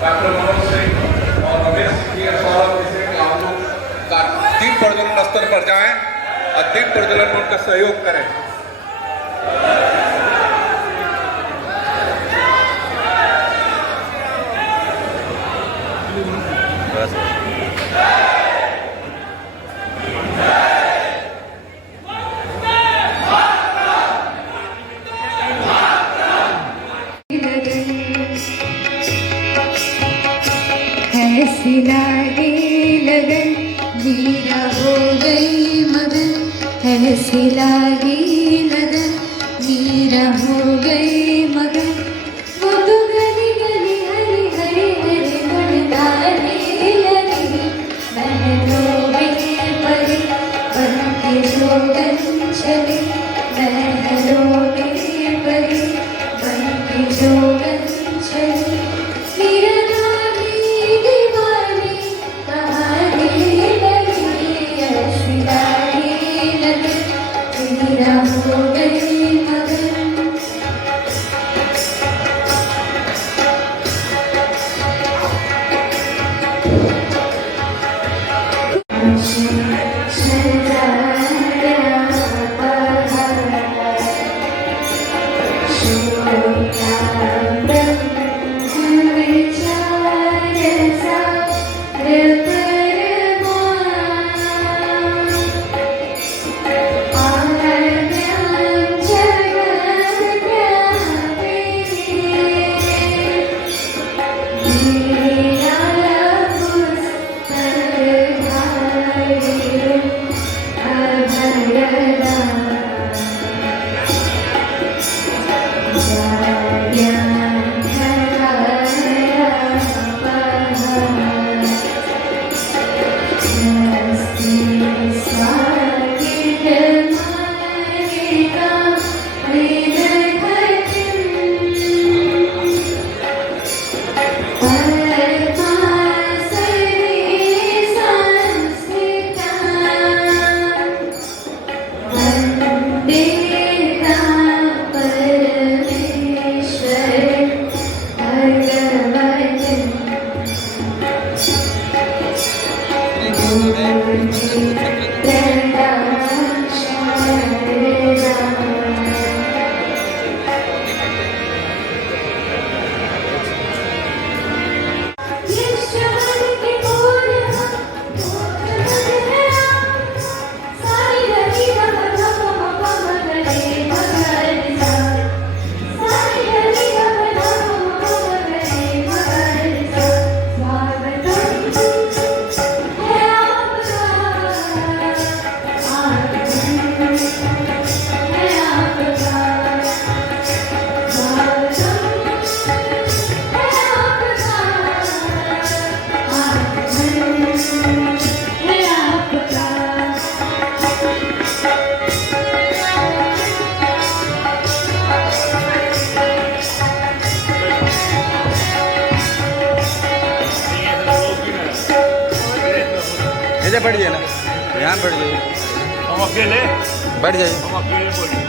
Doctor Manoj Singh और रमेश सिंह की सौरभ से कि आप लोग दीप प्रज्वलन स्तर पर जाएं और दीप प्रज्वलन में उनका सहयोग करें। ऐसी लागे लगन मीरा हो गई मगन, ऐसी लागे लगन मीरा हो गई मगन। वो तो गली गली हरी हरी हरी गुनगाने लगी, महलों में परी बन के जोगन चली, महलों में परी बन के जोगन चली। मीरा इधर बैठ जाइए ना, यहाँ बैठ जाइए, हम अकेले बैठ जाइए। हम अकेले बोलिए।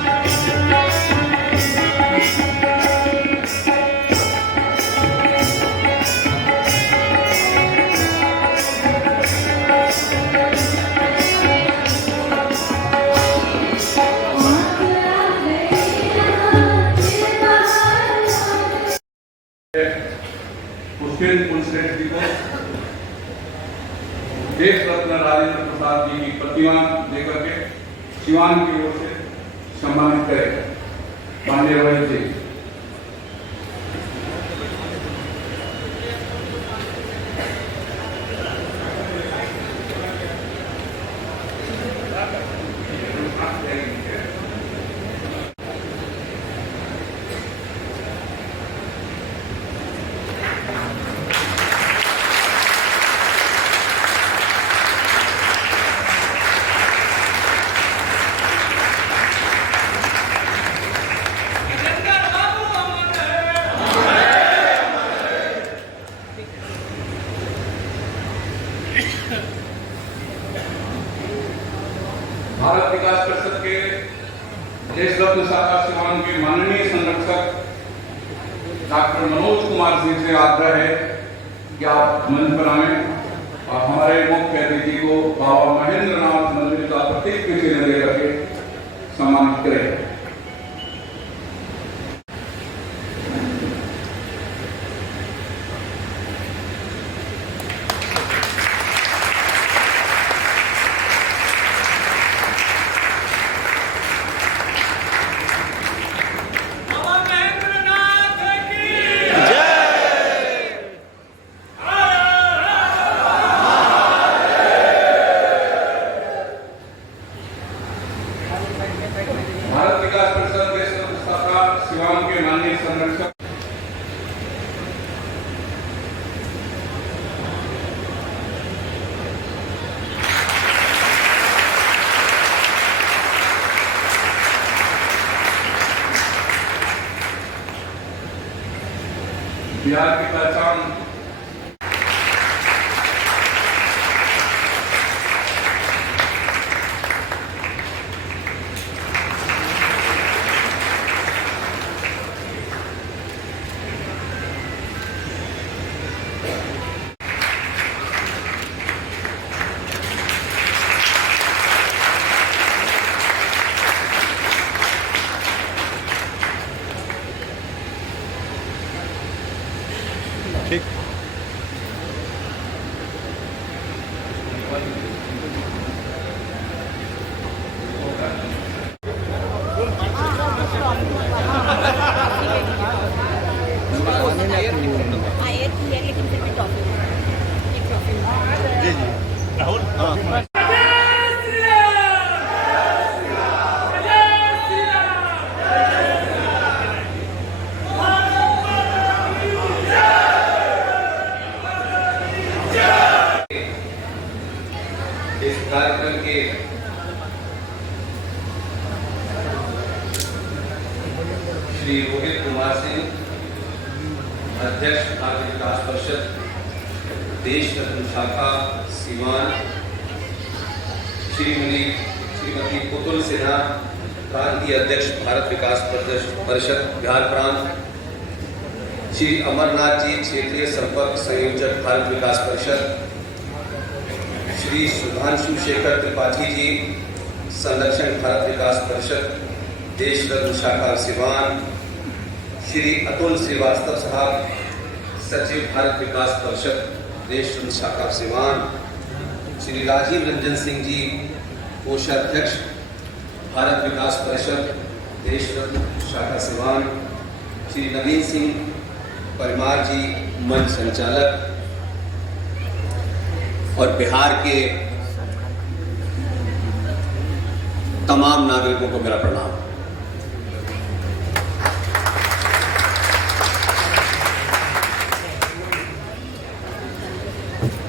पुष्पेंद्र कुलश्रेष्ठ जी को देश रत्न राजेंद्र प्रसाद जी की प्रतिमा देकर के सिवान की ओर से सम्मानित करें। माननीय जी भारत विकास परिषद के देश रत्न शाखा सिवान के माननीय संरक्षक डॉक्टर मनोज कुमार सिंह से आग्रह है कि आप मंच पर आए और हमारे मुख्य अतिथि को बाबा महेंद्र नाथ मंदिर का प्रतीक के चिन्ह दे करके सम्मानित करें। भारत विकास परिषद देश संस्थापना शिवाम के माननीय संरक्षक बिहार की पहचान ठीक। लेकिन फिर भी टॉफी जी जी राहुल हाँ इस कार्यक्रम के श्री रोहित कुमार सिंह, अध्यक्ष भारतीय विकास परिषद देश रत्न शाखा सीवान, श्रीमती पुतुल सिन्हा, प्रांतीय अध्यक्ष भारत विकास परिषद बिहार प्रांत, श्री अमरनाथ जी, क्षेत्रीय संपर्क संयोजक भारत विकास परिषद, श्री सुधांशु शेखर त्रिपाठी जी, संरक्षण भारत विकास परिषद देश रत्न शाखा सिवान, श्री अतुल श्रीवास्तव साहब, सचिव भारत विकास परिषद देश रत्न शाखा सिवान, श्री राजीव रंजन सिंह जी, कोषाध्यक्ष भारत विकास परिषद देश रत्न शाखा सिवान, श्री नवीन सिंह परमार जी, मंच संचालक, और बिहार के तमाम नागरिकों को मेरा प्रणाम।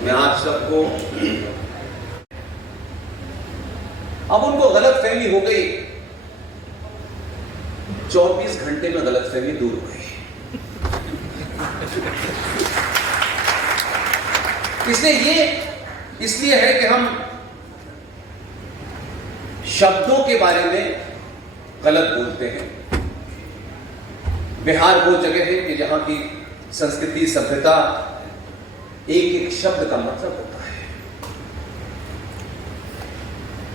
मैं आप सबको, अब उनको गलतफहमी हो गई, 24 घंटे में गलतफहमी दूर हो गई। इसलिए है कि हम शब्दों के बारे में गलत बोलते हैं। बिहार वो जगह है कि जहां की संस्कृति सभ्यता एक एक शब्द का मतलब होता है,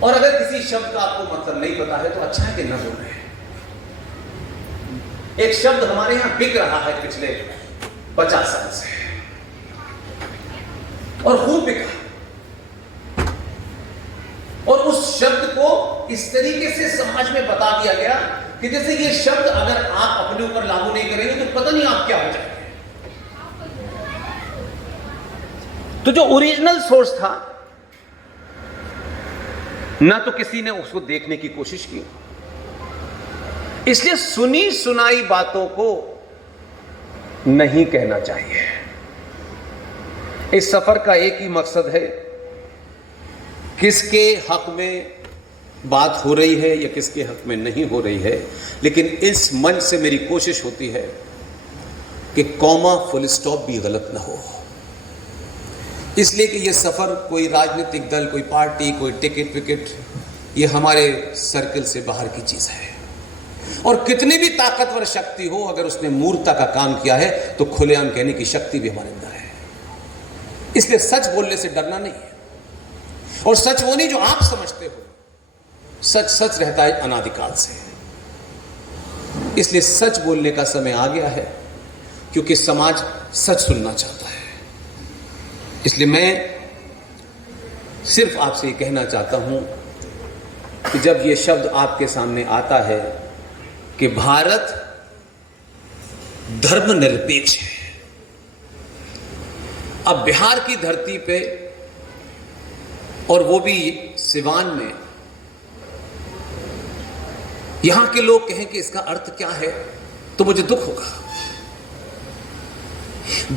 और अगर किसी शब्द का आपको मतलब नहीं पता है तो अच्छा है कि न बोले। एक शब्द हमारे यहां बिक रहा है पिछले 50 साल से, और खूब बिका, और उस शब्द को इस तरीके से समाज में बता दिया गया कि जैसे ये शब्द अगर आप अपने ऊपर लागू नहीं करेंगे तो पता नहीं आप क्या हो जाएंगे। तो जो ओरिजिनल सोर्स था, ना तो किसी ने उसको देखने की कोशिश की, इसलिए सुनी सुनाई बातों को नहीं कहना चाहिए। इस सफर का एक ही मकसद है, किसके हक में बात हो रही है या किसके हक में नहीं हो रही है, लेकिन इस मंच से मेरी कोशिश होती है कि कॉमा फुल स्टॉप भी गलत ना हो। इसलिए कि यह सफर कोई राजनीतिक दल, कोई पार्टी, कोई टिकट विकेट, ये हमारे सर्कल से बाहर की चीज है। और कितनी भी ताकतवर शक्ति हो, अगर उसने मूर्खता का काम किया है तो खुलेआम कहने की शक्ति भी हमारे अंदर है। इसलिए सच बोलने से डरना नहीं है, और सच वो नहीं जो आप समझते हो, सच सच रहता है अनादिकाल से। इसलिए सच बोलने का समय आ गया है, क्योंकि समाज सच सुनना चाहता है। इसलिए मैं सिर्फ आपसे ये कहना चाहता हूं कि जब ये शब्द आपके सामने आता है कि भारत धर्मनिरपेक्ष है, अब बिहार की धरती पे, और वो भी सिवान में, यहां के लोग कहें कि इसका अर्थ क्या है, तो मुझे दुख होगा।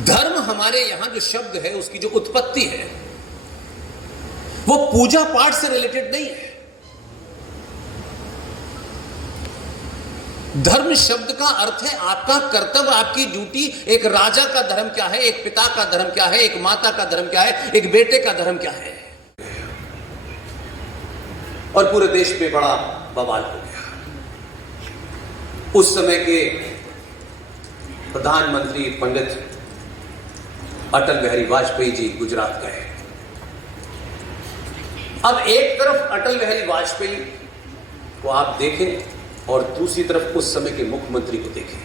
धर्म हमारे यहां जो शब्द है, उसकी जो उत्पत्ति है, वो पूजा पाठ से रिलेटेड नहीं है। धर्म शब्द का अर्थ है आपका कर्तव्य, आपकी ड्यूटी। एक राजा का धर्म क्या है, एक पिता का धर्म क्या है, एक माता का धर्म क्या है, एक बेटे का धर्म क्या है। और पूरे देश में बड़ा बवाल हो गया। उस समय के प्रधानमंत्री पंडित अटल बिहारी वाजपेयी जी गुजरात गए। अब एक तरफ अटल बिहारी वाजपेयी को आप देखें और दूसरी तरफ उस समय के मुख्यमंत्री को देखें,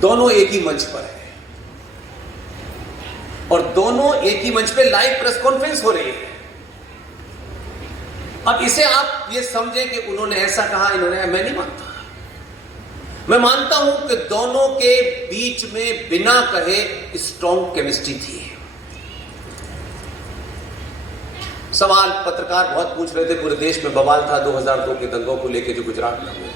दोनों एक ही मंच पर है और दोनों एक ही मंच पे लाइव प्रेस कॉन्फ्रेंस हो रही है। अब इसे आप ये समझें कि उन्होंने ऐसा कहा, इन्होंने, मैं नहीं मानता। मैं मानता हूं कि दोनों के बीच में बिना कहे स्ट्रॉन्ग केमिस्ट्री थी। सवाल पत्रकार बहुत पूछ रहे थे, पूरे देश में बवाल था 2002 के दंगों को लेकर जो गुजरात में हुए।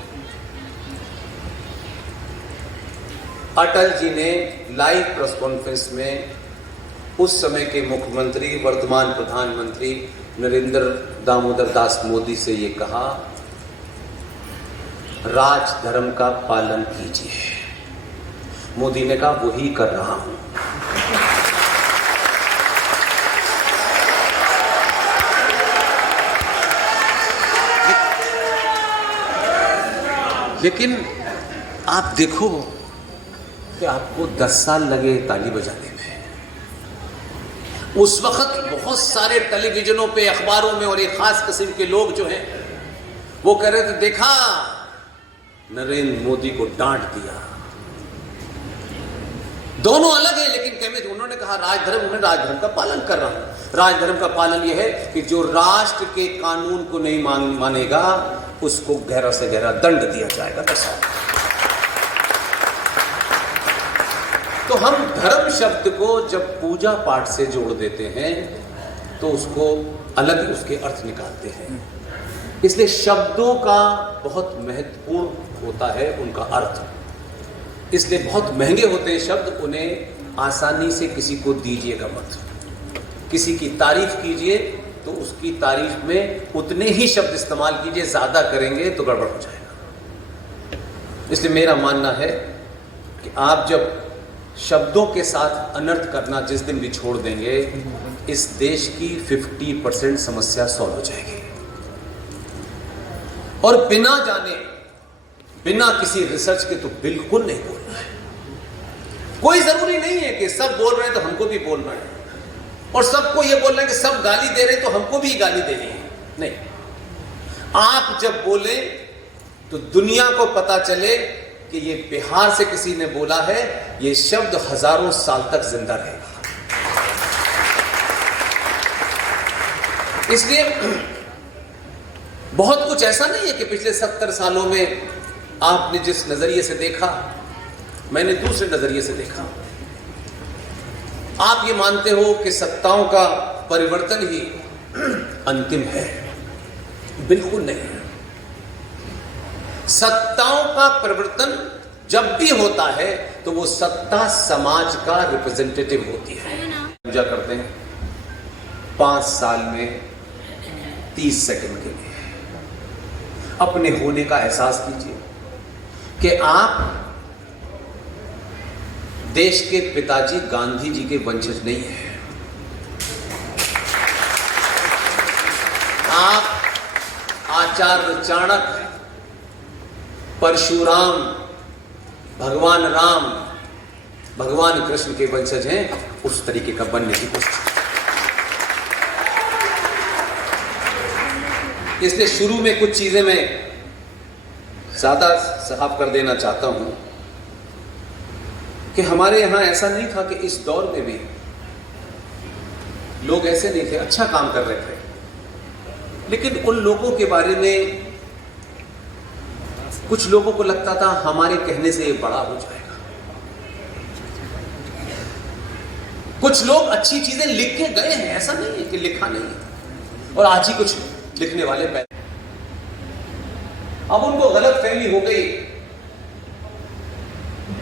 अटल जी ने लाइव प्रेस कॉन्फ्रेंस में उस समय के मुख्यमंत्री, वर्तमान प्रधानमंत्री नरेंद्र दामोदर दास मोदी से ये कहा, राज धर्म का पालन कीजिए। मोदी ने कहा वही कर रहा हूं। लेकिन आप देखो कि आपको 10 साल लगे ताली बजाने में। उस वक्त बहुत सारे टेलीविजनों पे, अखबारों में, और एक खास किस्म के लोग जो हैं वो कह रहे थे, देखा नरेंद्र मोदी को डांट दिया। दोनों अलग है, लेकिन कहने उन्होंने कहा राजधर्म, उन्हें राजधर्म का पालन कर रहा हूं। राजधर्म का पालन यह है कि जो राष्ट्र के कानून को नहीं मानेगा उसको गहरा से गहरा दंड दिया जाएगा। तो हम धर्म शब्द को जब पूजा पाठ से जोड़ देते हैं तो उसको अलग उसके अर्थ निकालते हैं। इसलिए शब्दों का बहुत महत्वपूर्ण होता है उनका अर्थ। इसलिए बहुत महंगे होते हैं शब्द, उन्हें आसानी से किसी को दीजिएगा मत। किसी की तारीफ कीजिए तो उसकी तारीफ में उतने ही शब्द इस्तेमाल कीजिए, ज्यादा करेंगे तो गड़बड़ हो जाएगा। इसलिए मेरा मानना है कि आप जब शब्दों के साथ अनर्थ करना जिस दिन भी छोड़ देंगे, इस देश की 50% समस्या सॉल्व हो जाएगी। और बिना जाने, बिना किसी रिसर्च के तो बिल्कुल नहीं बोलना है। कोई जरूरी नहीं है कि सब बोल रहे हैं तो हमको भी बोलना है, और सबको ये बोलना है कि सब गाली दे रहे हैं तो हमको भी गाली देनी है। नहीं, आप जब बोले तो दुनिया को पता चले कि ये बिहार से किसी ने बोला है, ये शब्द हजारों साल तक जिंदा रहेगा। इसलिए बहुत कुछ ऐसा नहीं है कि पिछले 70 सालों में आपने जिस नजरिए से देखा, मैंने दूसरे नजरिए से देखा। आप ये मानते हो कि सत्ताओं का परिवर्तन ही अंतिम है। बिल्कुल नहीं। सत्ताओं का परिवर्तन जब भी होता है तो वो सत्ता समाज का रिप्रेजेंटेटिव होती है। पूजा करते हैं 5 साल में 30 सेकंड के लिए। अपने होने का एहसास कीजिए कि आप देश के पिताजी गांधी जी के वंशज नहीं हैं। आप आचार्य चाणक्य, परशुराम, भगवान राम, भगवान कृष्ण के वंशज हैं। उस तरीके का बनने की कोशिश। इसलिए शुरू में कुछ चीजें मैं ज्यादा साफ कर देना चाहता हूं कि हमारे यहां ऐसा नहीं था कि इस दौर में भी लोग ऐसे नहीं थे, अच्छा काम कर रहे थे, लेकिन उन लोगों के बारे में कुछ लोगों को लगता था हमारे कहने से ये बड़ा हो जाएगा। कुछ लोग अच्छी चीजें लिख के गए हैं, ऐसा नहीं है कि लिखा नहीं है, और आज ही कुछ लिखने वाले पैदा। अब उनको गलतफहमी हो गई,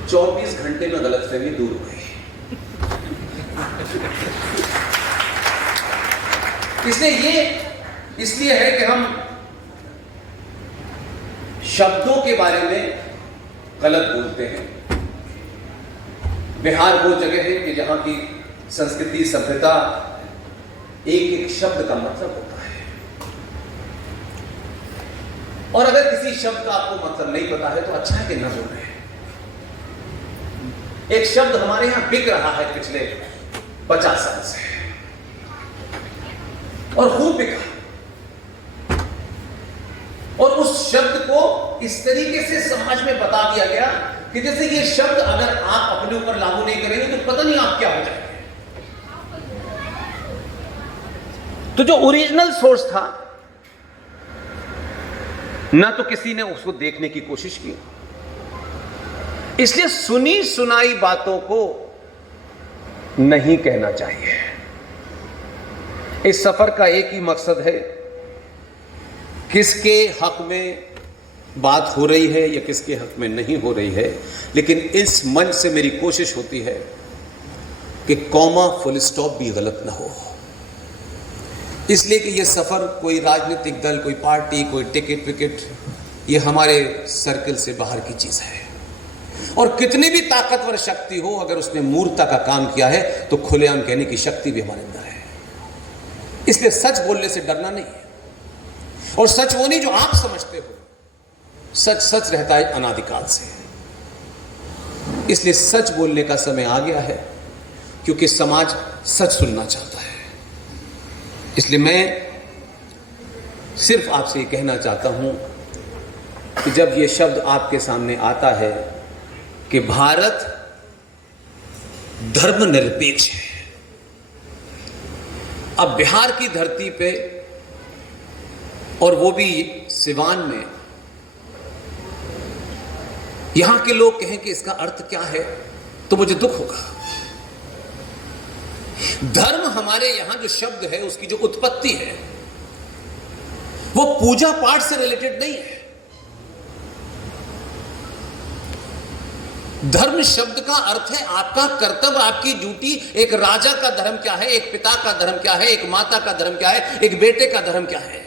24 घंटे में गलतफहमी दूर हो गई। इसलिए है कि हम शब्दों के बारे में गलत बोलते हैं। बिहार वो जगह है कि जहां की संस्कृति सभ्यता एक एक शब्द का मतलब होता है, और अगर किसी शब्द का आपको मतलब नहीं पता है तो अच्छा है कि न बोल रहे हैं। एक शब्द हमारे यहां बिक रहा है पिछले 50 साल से, और खूब बिका, और उस शब्द को इस तरीके से समाज में बता दिया गया कि जैसे ये शब्द अगर आप अपने ऊपर लागू नहीं करेंगे तो पता नहीं आप क्या हो जाएंगे। तो जो ओरिजिनल सोर्स था, ना तो किसी ने उसको देखने की कोशिश की, इसलिए सुनी सुनाई बातों को नहीं कहना चाहिए। इस सफर का एक ही मकसद है, किसके हक में बात हो रही है या किसके हक में नहीं हो रही है, लेकिन इस मंच से मेरी कोशिश होती है कि कॉमा फुल स्टॉप भी गलत ना हो। इसलिए कि यह सफर कोई राजनीतिक दल, कोई पार्टी, कोई टिकट विकेट, ये हमारे सर्कल से बाहर की चीज है, और कितनी भी ताकतवर शक्ति हो, अगर उसने मूर्खता का काम किया है तो खुलेआम कहने की शक्ति भी हमारे अंदर है। इसलिए सच बोलने से डरना नहीं है, और सच वो नहीं जो आप समझते हो, सच सच रहता है अनादिकाल से। इसलिए सच बोलने का समय आ गया है, क्योंकि समाज सच सुनना चाहता है। इसलिए मैं सिर्फ आपसे ये कहना चाहता हूं कि जब ये शब्द आपके सामने आता है कि भारत धर्मनिरपेक्ष है, अब बिहार की धरती पे, और वो भी सिवान में, यहां के लोग कहें कि इसका अर्थ क्या है, तो मुझे दुख होगा। धर्म हमारे यहां जो शब्द है, उसकी जो उत्पत्ति है, वो पूजा पाठ से रिलेटेड नहीं है। धर्म शब्द का अर्थ है आपका कर्तव्य, आपकी ड्यूटी। एक राजा का धर्म क्या है, एक पिता का धर्म क्या है, एक माता का धर्म क्या है, एक बेटे का धर्म क्या है।